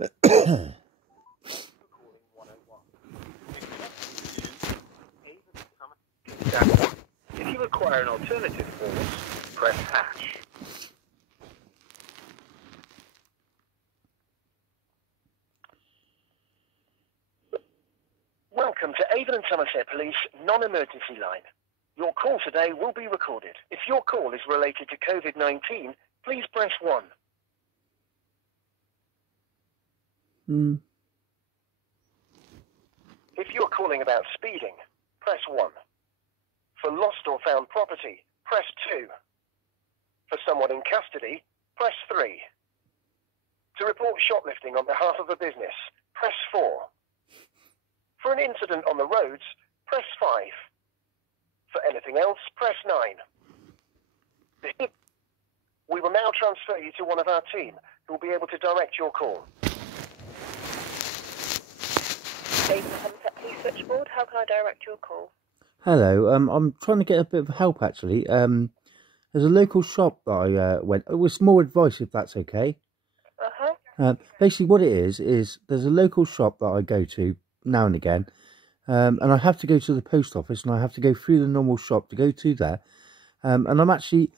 If you require an alternative force, press hash. Welcome to Avon and Somerset Police non-emergency line. Your call today will be recorded. If your call is related to COVID-19, please press 1. If you're calling about speeding, press 1. For lost or found property, press 2. For someone in custody, press 3. To report shoplifting on behalf of a business, press 4. For an incident on the roads, press 5. For anything else, press 9. We will now transfer you to one of our team, who will be able to direct your call. Avon Somerset Police Switchboard, how can I direct your call? Hello, I'm trying to get a bit of help actually. There's a local shop that I went. It was more advice if that's okay. Basically, what it is there's a local shop that I go to now and again, and I have to go to the post office, and I have to go through the normal shop to go to there, and I'm actually,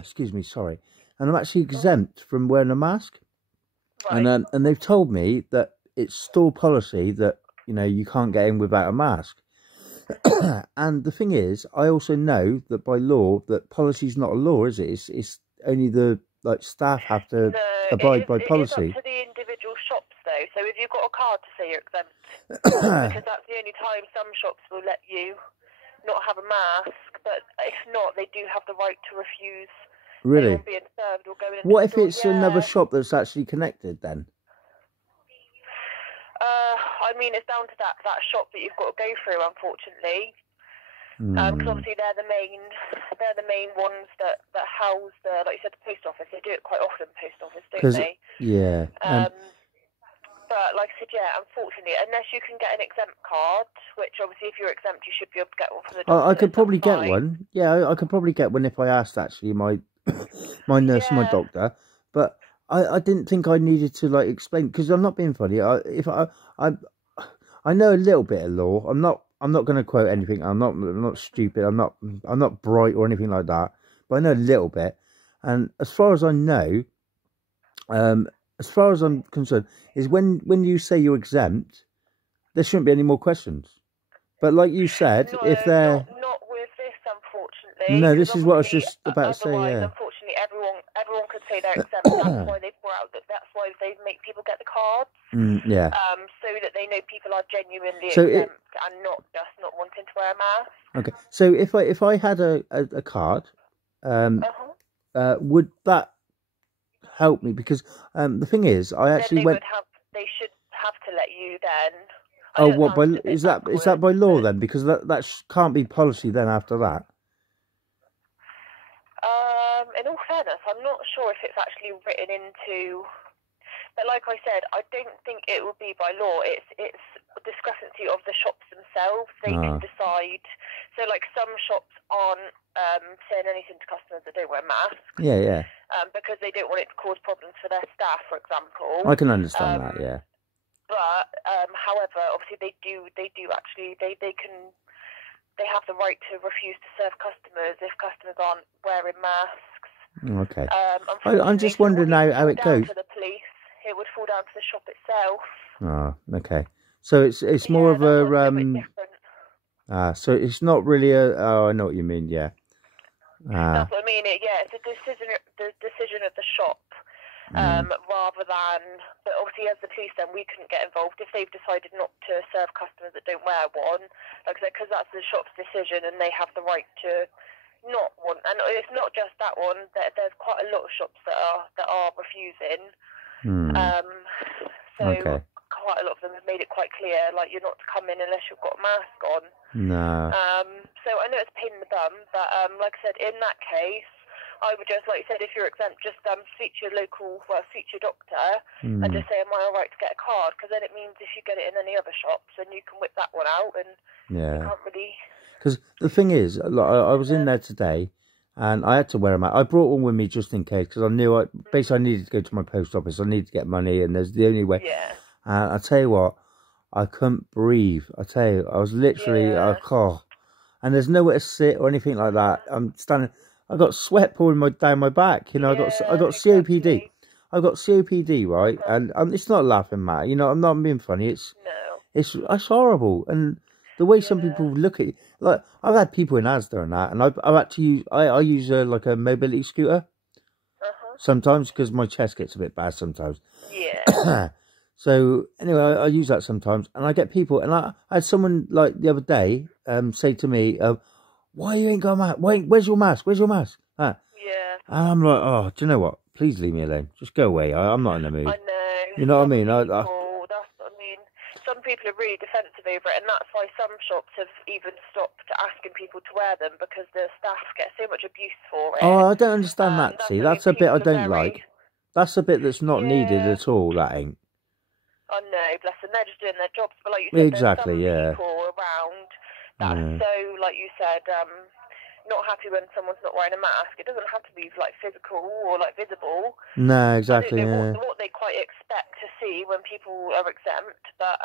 excuse me, sorry, and I'm actually exempt from wearing a mask, right. And they've told me that it's store policy that you can't get in without a mask, and the thing is, I also know that by law that policy's not a law, is it? It's only the staff have to abide by policy. It is up to the individual shops though, so if you've got a card to say you're exempt, because that's the only time some shops will let you not have a mask, but if not, they do have the right to refuse anyone being served or going into What if store. it's another shop that's actually connected then? I mean, it's down to that shop that you've got to go through, unfortunately. Because obviously they're the main ones that house the, like you said, the post office. They do it quite often, post office, don't they? Yeah. But like I said, yeah, unfortunately, unless you can get an exempt card, which obviously if you're exempt, you should be able to get one from the doctor. I could probably get one. Yeah, I could probably get one if I asked actually my nurse and my doctor. But I didn't think I needed to explain, because I'm not being funny. I know a little bit of law. I'm not going to quote anything. I'm not stupid. I'm not bright or anything like that. But I know a little bit. And as far as I know, as far as I'm concerned, is when you say you're exempt, there shouldn't be any more questions. But like you said, if they're not with this, unfortunately. No, this is what I was just about to say. Yeah. Unfortunately, everyone could say they're exempt. That's why they brought out that's why they make people get the cards. Yeah. So that they know people are genuinely exempt and not just not wanting to wear a mask. Okay. So if I had a card, would that help me? Because the thing is, I actually they should have to let you then. Oh, what is that by law then? Because that can't be policy then after that. In all fairness, I'm not sure if it's actually written into. But like I said, I don't think it would be by law. It's a discrepancy of the shops themselves. They can decide. So like some shops aren't saying anything to customers that don't wear masks. Yeah. Because they don't want it to cause problems for their staff, for example. I can understand that. Yeah. But however, obviously they have the right to refuse to serve customers if customers aren't wearing masks. Okay. I'm just wondering now how it goes. To the police, it would fall down to the shop itself. Okay. So it's more of a so it's not really a. Oh, I know what you mean. Yeah. That's what I mean. It's the decision of the shop. Rather than, but obviously as the police then we couldn't get involved if they've decided not to serve customers that don't wear one, like I said, because that's the shop's decision and they have the right to not want. And it's not just that one. There's quite a lot of shops that are refusing. So quite a lot of them have made it quite clear, like you're not to come in unless you've got a mask on. No. So I know it's a pain in the bum, but like I said, in that case, I would just, like you said, if you're exempt, just speak to your doctor and just say, am I all right to get a card? Because then it means if you get it in any other shops, then you can whip that one out and you can't really... Because the thing is, I was in there today and I had to wear a mask. I brought one with me just in case because I knew basically I needed to go to my post office. I needed to get money, and there's the only way. Yeah. And I tell you what, I couldn't breathe. I tell you, I was literally and there's nowhere to sit or anything like that. I'm standing. I got sweat pouring down my back. You know, I got COPD. I got COPD, right? And it's not a laughing matter. You know, I'm not being funny. It's horrible. And the way some people look at you, like I've had people in Asda and that, and I've actually I use like a mobility scooter sometimes because my chest gets a bit bad sometimes. Yeah. So anyway, I use that sometimes, and I get people, and I had someone like the other day say to me, "Why you ain't got a mask? Where's your mask? Where's your mask?" Yeah. And I'm like, "Oh, do you know what? Please leave me alone. Just go away. I'm not in the mood." I know. You know what I mean? Some people are really defensive over it, and that's why some shops have even stopped asking people to wear them because the staff get so much abuse for it. Oh, I don't understand that. See, that's a bit I don't like. That's a bit that's not needed at all. That ain't. I know, bless them. They're just doing their jobs, but like you said, exactly, there's some people around that are so, like you said, not happy when someone's not wearing a mask. It doesn't have to be like physical or like visible. No, exactly. I don't know what they quite expect to see when people are exempt, but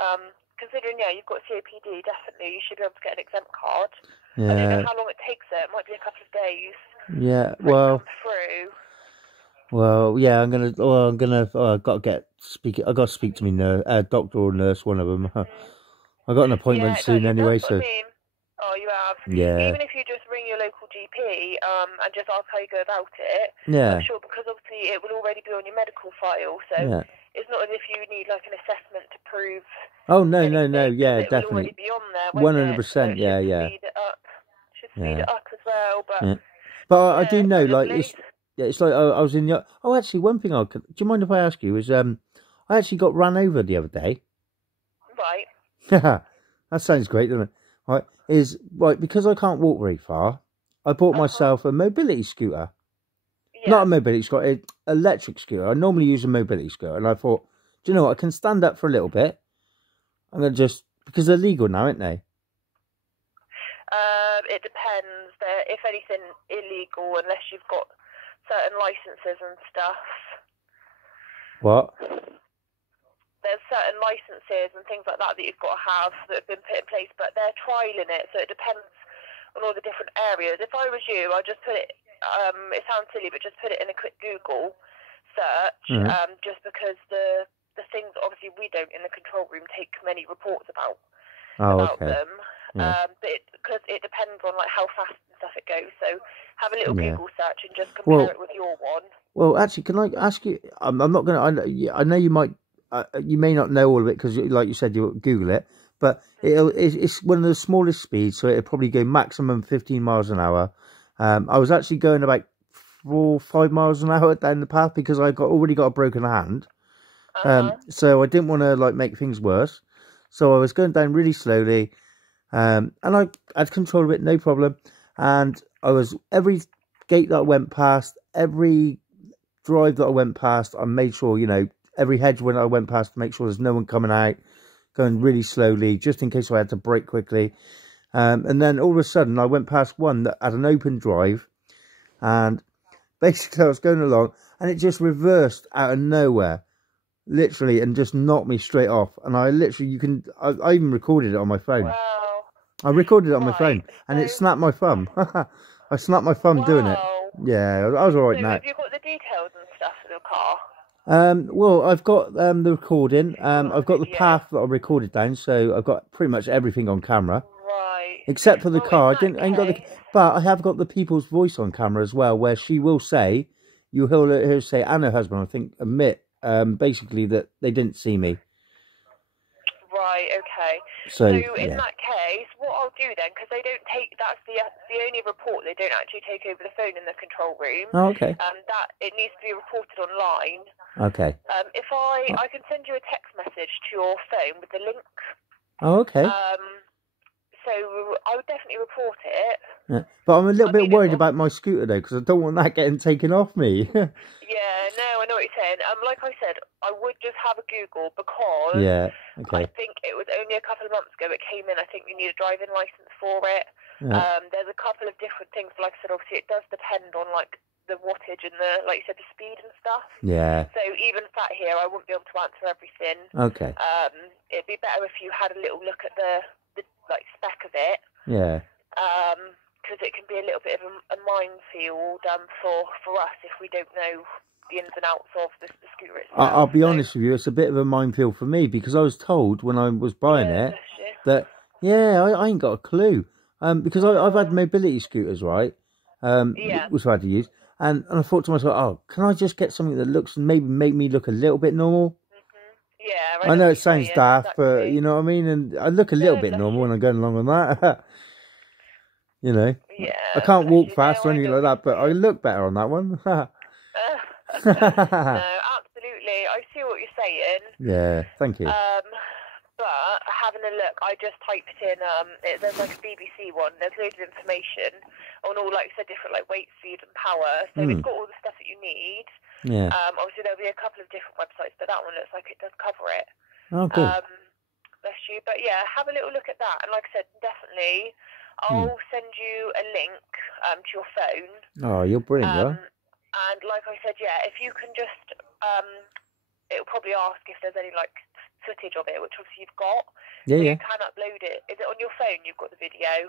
considering you've got COPD, definitely you should be able to get an exempt card. Yeah. I don't know how long it takes. It might be a couple of days. Yeah. Well. Through. Well, yeah. I've got to speak to me doctor or nurse, one of them. I got an appointment soon anyway, so. Oh, you have? Yeah. Even if you just ring your local GP and just ask how you go about it, yeah. I'm sure because obviously it will already be on your medical file, so it's not as if you need like an assessment to prove. Oh, no, yeah, it definitely. Will already be on there, 100%, yeah. Should speed it up as well, but I do know, like, it's like I was in the. Oh, actually, one thing do you mind if I ask you? Is I actually got run over the other day. Right. That sounds great, doesn't it? Right, because I can't walk very far, I bought myself a mobility scooter. Yeah. Not a mobility scooter, an electric scooter. I normally use a mobility scooter, and I thought, do you know what? I can stand up for a little bit. I'm going to because they're legal now, aren't they? It depends. They're, if anything, illegal unless you've got certain licenses and stuff. What? There's certain licenses and things like that you've got to have that have been put in place, but they're trialing it, so it depends on all the different areas. If I was you, I'd just put it, it sounds silly, but just put it in a quick Google search, just because the things, obviously we don't in the control room take many reports about them, because it depends on like how fast and stuff it goes, so have a little Google search and just compare it with your one. Well, actually, can I ask you, I'm not going to, I know you might, you may not know all of it because, like you said, you'll Google it. But it's one of the smallest speeds, so it'll probably go maximum 15 miles an hour. I was actually going about 4 or 5 miles an hour down the path because I already got a broken hand. So I didn't want to like make things worse. So I was going down really slowly, and I had control of it, no problem. And every gate that I went past, every drive that I went past, I made sure, every hedge when I went past to make sure there's no one coming out, going really slowly, just in case I had to brake quickly. And then all of a sudden, I went past one that had an open drive, and basically I was going along, and it just reversed out of nowhere, literally, and just knocked me straight off. And I literally, I even recorded it on my phone. Wow. I recorded it on my phone, and it snapped my thumb. I snapped my thumb doing it. Yeah, I was all right now. Have you got the details and stuff of the car? Well, I've got the recording. I've got the path that I recorded down, so I've got pretty much everything on camera. Right. Except for the car. But I have got the people's voice on camera as well, where she will say, you'll hear her say, and her husband, I think, admit, basically that they didn't see me. Right, okay. So in that case, what I'll do then, because they don't take, that's the only report they don't actually take over the phone in the control room. Oh, okay. That it needs to be reported online. Okay. If I can send you a text message to your phone with the link. Oh, okay. So I would definitely report it. Yeah. But I'm a little bit worried about my scooter though, because I don't want that getting taken off me. Yeah, no, I I know what you're saying. Like I said, I would just have a Google because I think it was only a couple of months ago it came in. I think you need a driving license for it. Yeah. There's a couple of different things. Like I said, obviously it does depend on like the wattage and the, like you said, the speed and stuff. Yeah. So even sat here, I wouldn't be able to answer everything. Okay. It'd be better if you had a little look at the like spec of it. Yeah. Because it can be a little bit of a minefield for us if we don't know the ins and outs of the scooter itself. I'll be honest with you, it's a bit of a minefield for me because I was told when I was buying it that I ain't got a clue. Because I've had mobility scooters, right? Which I had to use, and I thought to myself, oh, can I just get something that looks and maybe make me look a little bit normal? Yeah, I know it sounds daft, but you know what I mean. And I look a little bit normal when I'm going along on that. You know, I can't walk fast or anything like that, but I look better on that one. No, absolutely. I see what you're saying. Yeah, thank you. But having a look, I just typed in, there's like a BBC one, there's loads of information on all, like I said, different like weight, speed and power. So it's got all the stuff that you need. Yeah. Obviously there'll be a couple of different websites, but that one looks like it does cover it. Oh, good. Bless you. But yeah, have a little look at that. And like I said, definitely, I'll send you a link to your phone. Oh, you're brilliant, yeah. And like I said, yeah, if you can just, it'll probably ask if there's any like footage of it, which obviously you've got. Yeah, so yeah. You can upload it. Is it on your phone? You've got the video.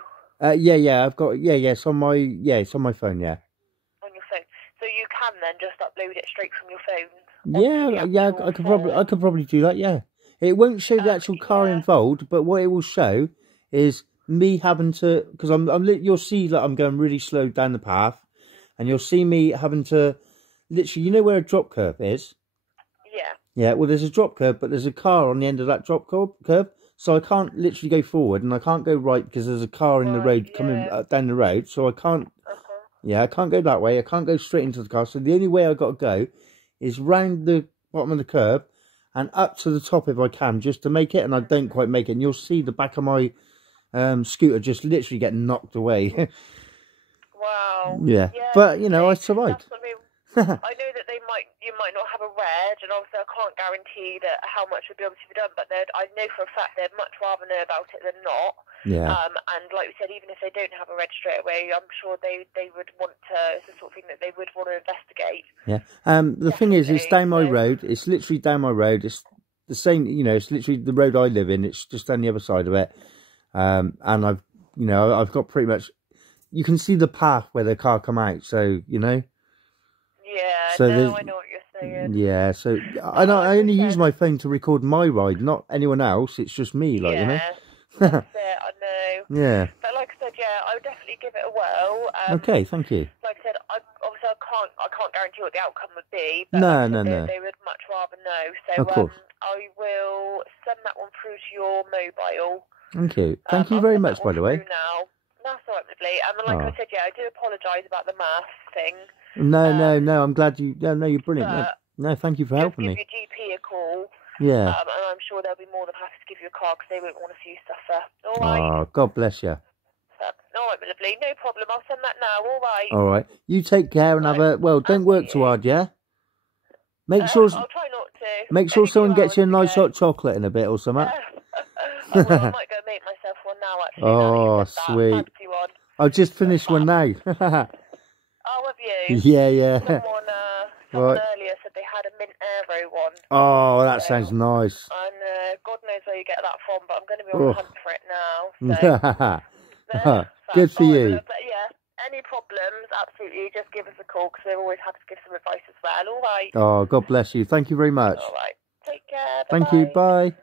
Yeah, I've got. Yeah, it's on my. Yeah, it's on my phone. Yeah. On your phone, so you can then just upload it straight from your phone. Yeah. I could probably do that. Yeah. It won't show the actual car involved, but what it will show is me having to, because you'll see that I'm going really slow down the path, and you'll see me having to, literally, you know where a drop curve is? Yeah. Yeah, well, there's a drop curve, but there's a car on the end of that drop curve, so I can't literally go forward, and I can't go right because there's a car in the road coming down the road, so I can't, I can't go that way, I can't go straight into the car, so the only way I've got to go is round the bottom of the curb and up to the top if I can, just to make it, and I don't quite make it, and you'll see the back of my scooter just literally get knocked away. Wow. Yeah, but, you know, I survived. I know that you might not have a reg, and obviously I can't guarantee that how much would be able to be done, but I know for a fact they'd much rather know about it than not. Yeah. And like we said, even if they don't have a reg straight away, I'm sure they would want to, it's the sort of thing that they would want to investigate. Yeah. The thing is, it's down my road. It's literally down my road. It's the same, you know, it's literally the road I live in. It's just on the other side of it. And I've got pretty much, you can see the path where the car come out, so, you know. Yeah, so I know what you're saying. Yeah, so I only use my phone to record my ride, not anyone else. It's just me, like, you know. That's it, I know. Yeah. But like I said, yeah, I would definitely give it a whirl. Okay, thank you. Like I said, obviously I can't guarantee what the outcome would be. But No. They would much rather know. So of course. I will send that one through to your mobile. Thank you. Thank you very much, by the way. Now. That's all right, lovely. And like I said, yeah, I do apologise about the mask thing. No, I'm glad you. No, you're brilliant. No, thank you for helping me. Give your GP a call. Yeah. And I'm sure they'll be more than happy to give you a car because they won't want to see you suffer. All right. Oh, God bless you. All right, my lovely. No problem. I'll send that now. All right. All right. You take care and have a don't work too hard, yeah. Make sure. I'll try not to. Make sure someone gets you a nice hot chocolate in a bit or something. I might go make myself one now, actually. Oh, sweet. I've just finished one now. Oh, have you? Yeah. Someone earlier said they had a mint aero one. Oh, that sounds nice. And God knows where you get that from, but I'm going to be on the hunt for it now. So. Good for you. But yeah, any problems, absolutely, just give us a call because we're always happy to give some advice as well. All right. Oh, God bless you. Thank you very much. All right. Take care. Thank you. Bye.